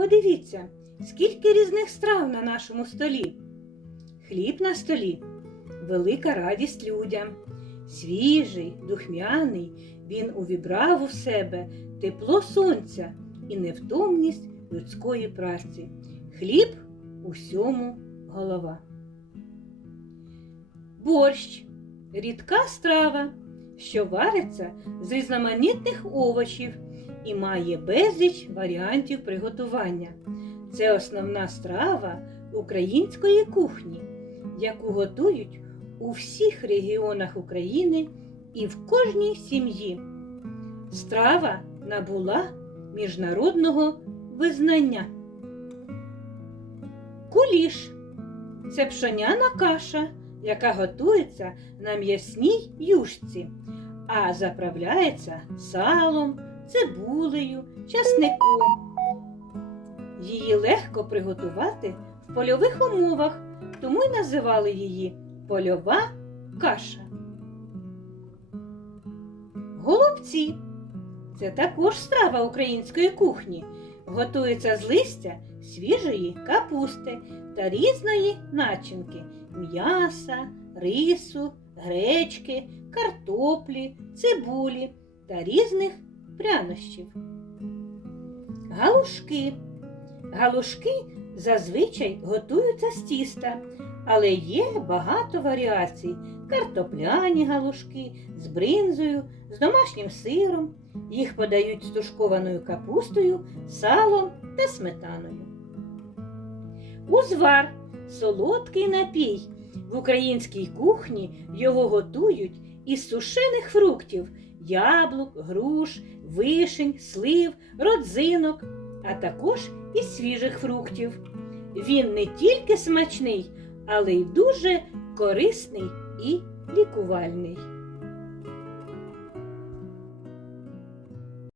подивіться, скільки різних страв на нашому столі. Хліб на столі велика радість людям. Свіжий, духмяний, він увібрав у себе тепло сонця і невтомність людської праці. Хліб усьому голова. Борщ рідка страва, що вариться з різноманітних овочів і має безліч варіантів приготування. Це основна страва української кухні, яку готують у всіх регіонах України і в кожній сім'ї. Страва набула міжнародного визнання. Куліш це пшоняна каша, яка готується на м'ясній юшці, а заправляється салом, цибулею, часником. Її легко приготувати в польових умовах, тому й називали її польова каша. Голубці це також страва української кухні. Готується з листя свіжої капусти та різної начинки м'яса, рису, гречки, картоплі, цибулі та різних прянощів. Галушки. Галушки зазвичай готуються з тіста, але є багато варіацій: картопляні галушки з бринзою, з домашнім сиром. Їх подають з тушкованою капустою, салом та сметаною. Узвар солодкий напій. В українській кухні його готують із сушених фруктів яблук, груш, вишень, слив, родзинок, а також і свіжих фруктів. Він не тільки смачний, але й дуже корисний і лікувальний.